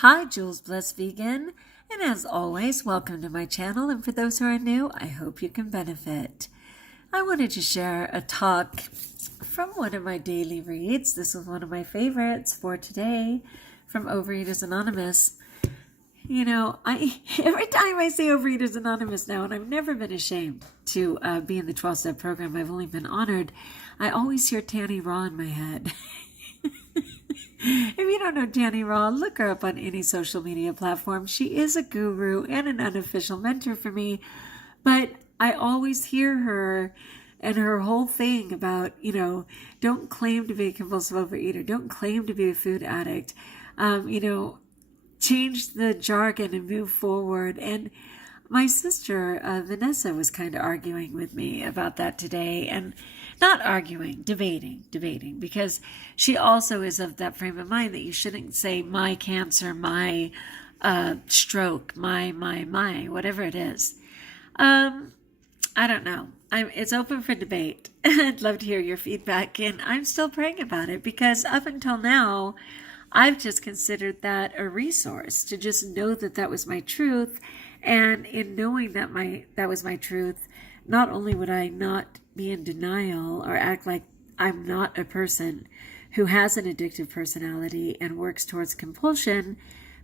Hi, Jules Bless Vegan, and as always, welcome to my channel, and for those who are new, I hope you can benefit. I wanted to share a talk from one of my daily reads. This is one of my favorites for today from Overeaters Anonymous. You know, every time I say Overeaters Anonymous now, and I've never been ashamed to be in the 12-step program, I've only been honored, I always hear Tanny Raw in my head. If you don't know Tanny Raw, look her up on any social media platform. She is a guru and an unofficial mentor for me, but I always hear her and her whole thing about, don't claim to be a compulsive overeater, don't claim to be a food addict, change the jargon and move forward. And my sister, Vanessa, was kind of arguing with me about that today, and not arguing, debating, because she also is of that frame of mind that you shouldn't say my cancer, my stroke, my, whatever it is. I don't know. It's open for debate. I'd love to hear your feedback, and I'm still praying about it because up until now, I've just considered that a resource to just know that that was my truth. And in knowing that that was my truth, not only would I not be in denial or act like I'm not a person who has an addictive personality and works towards compulsion,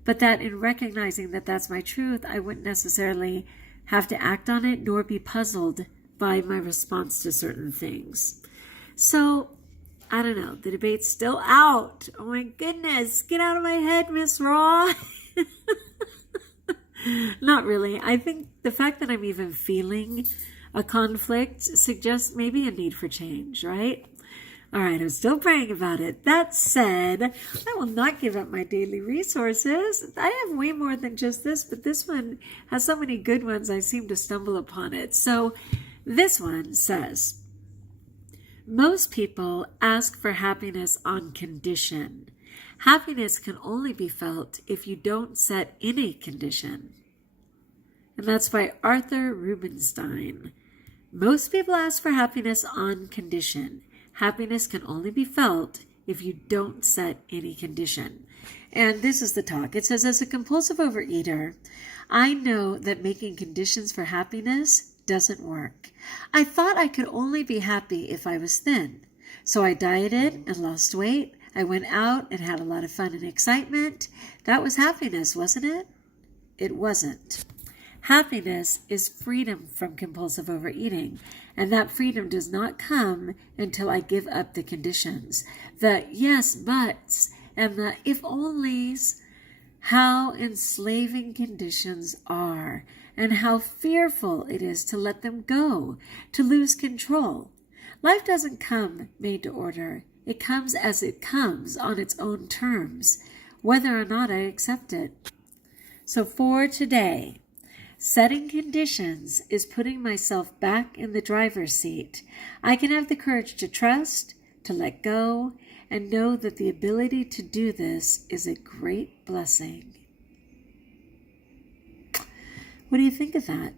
but that in recognizing that that's my truth, I wouldn't necessarily have to act on it nor be puzzled by my response to certain things. So, I don't know. The debate's still out. Oh my goodness. Get out of my head, Miss Raw. Not really. I think the fact that I'm even feeling a conflict suggests maybe a need for change, right? All right, I'm still praying about it. That said, I will not give up my daily resources. I have way more than just this, but this one has so many good ones, I seem to stumble upon it. So this one says, most people ask for happiness on condition. Happiness can only be felt if you don't set any condition. And that's by Arthur Rubinstein. Most people ask for happiness on condition. Happiness can only be felt if you don't set any condition. And this is the talk. It says, as a compulsive overeater, I know that making conditions for happiness doesn't work. I thought I could only be happy if I was thin. So I dieted and lost weight. I went out and had a lot of fun and excitement. That was happiness, wasn't it? It wasn't. Happiness is freedom from compulsive overeating, and that freedom does not come until I give up the conditions, the yes buts, and the if onlys. How enslaving conditions are, and how fearful it is to let them go, to lose control. Life doesn't come made to order. It comes as it comes on its own terms, whether or not I accept it. So for today, setting conditions is putting myself back in the driver's seat. I can have the courage to trust, to let go, and know that the ability to do this is a great blessing. What do you think of that?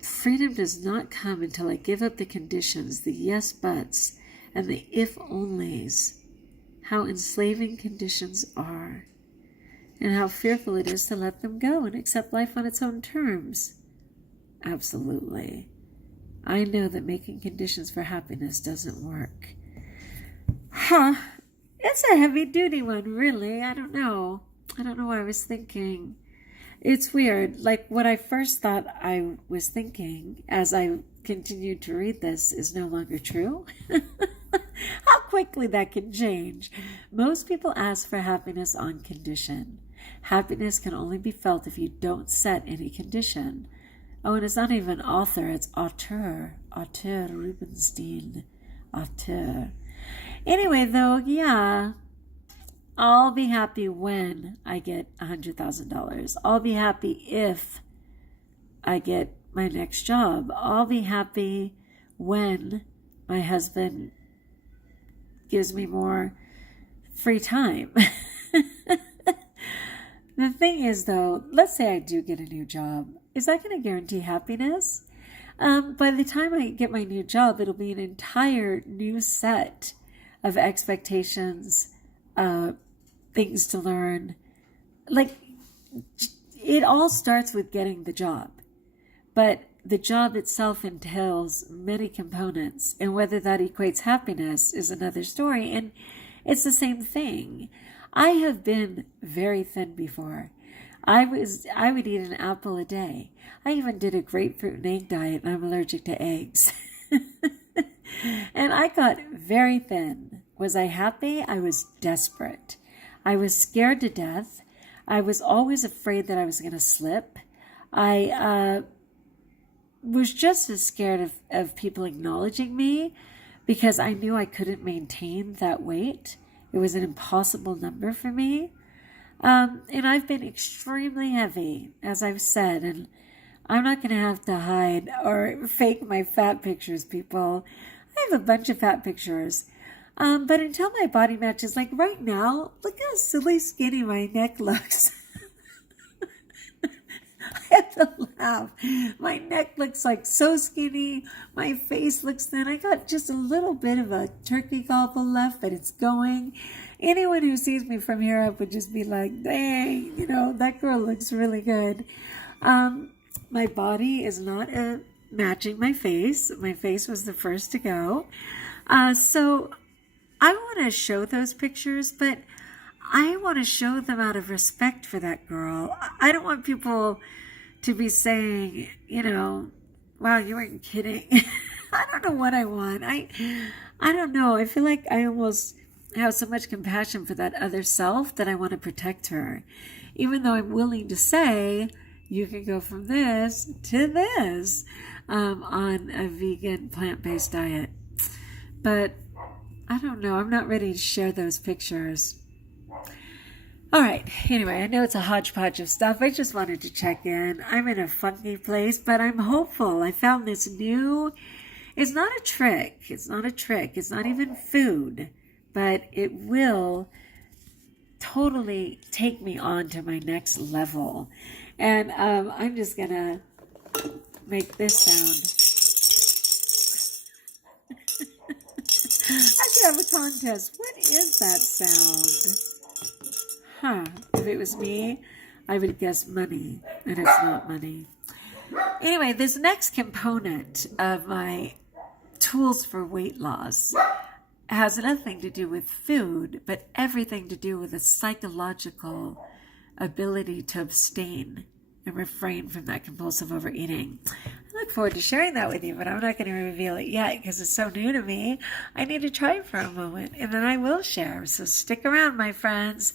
Freedom does not come until I give up the conditions, the yes buts, and the if onlys. How enslaving conditions are, and how fearful it is to let them go and accept life on its own terms. Absolutely. I know that making conditions for happiness doesn't work. It's a heavy-duty one, really. I don't know what I was thinking. It's weird. Like, what I first thought I was thinking as I continued to read this is no longer true. How quickly that can change. Most people ask for happiness on condition. Happiness can only be felt if you don't set any condition. Oh, and it's not even author, it's Arthur Rubinstein. Arthur. Anyway, though, yeah, I'll be happy when I get $100,000. I'll be happy if I get my next job. I'll be happy when my husband gives me more free time. The thing is, though, let's say I do get a new job. Is that going to guarantee happiness? By the time I get my new job, it'll be an entire new set of expectations, things to learn. Like, it all starts with getting the job, but the job itself entails many components, and whether that equates happiness is another story. And it's the same thing. I have been very thin before. I would eat an apple a day. I even did a grapefruit and egg diet, and I'm allergic to eggs. And I got very thin. Was I happy? I was desperate. I was scared to death. I was always afraid that I was going to slip. I was just as scared of people acknowledging me because I knew I couldn't maintain that weight. It was an impossible number for me. And I've been extremely heavy, as I've said, and I'm not going to have to hide or fake my fat pictures, people. I have a bunch of fat pictures. But until my body matches, like right now, look how silly skinny my neck looks. I have to laugh. My neck looks like so skinny. My face looks thin. I got just a little bit of a turkey gobble left, but it's going. Anyone who sees me from here up would just be like, dang, that girl looks really good. My body is not matching my face. My face was the first to go. So I want to show those pictures, but I want to show them out of respect for that girl. I don't want people to be saying, wow, you weren't kidding. I don't know what I want. I don't know. I feel like I almost have so much compassion for that other self that I want to protect her. Even though I'm willing to say, you can go from this to this on a vegan plant-based diet. But I don't know. I'm not ready to share those pictures. All right. Anyway, I know it's a hodgepodge of stuff. I just wanted to check in. I'm in a funky place, but I'm hopeful. I found this new. It's not a trick. It's not a trick. It's not even food, but it will totally take me on to my next level. And I'm just going to make this sound. I could have a contest. What is that sound? If it was me, I would guess money, and it's not money. Anyway, this next component of my tools for weight loss has nothing to do with food, but everything to do with a psychological ability to abstain and refrain from that compulsive overeating. I look forward to sharing that with you, but I'm not going to reveal it yet because it's so new to me. I need to try it for a moment, and then I will share. So stick around, my friends.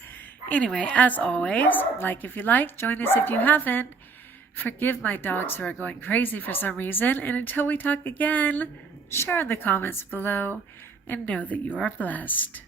Anyway, as always, like if you like, join us if you haven't. Forgive my dogs who are going crazy for some reason. And until we talk again, share in the comments below and know that you are blessed.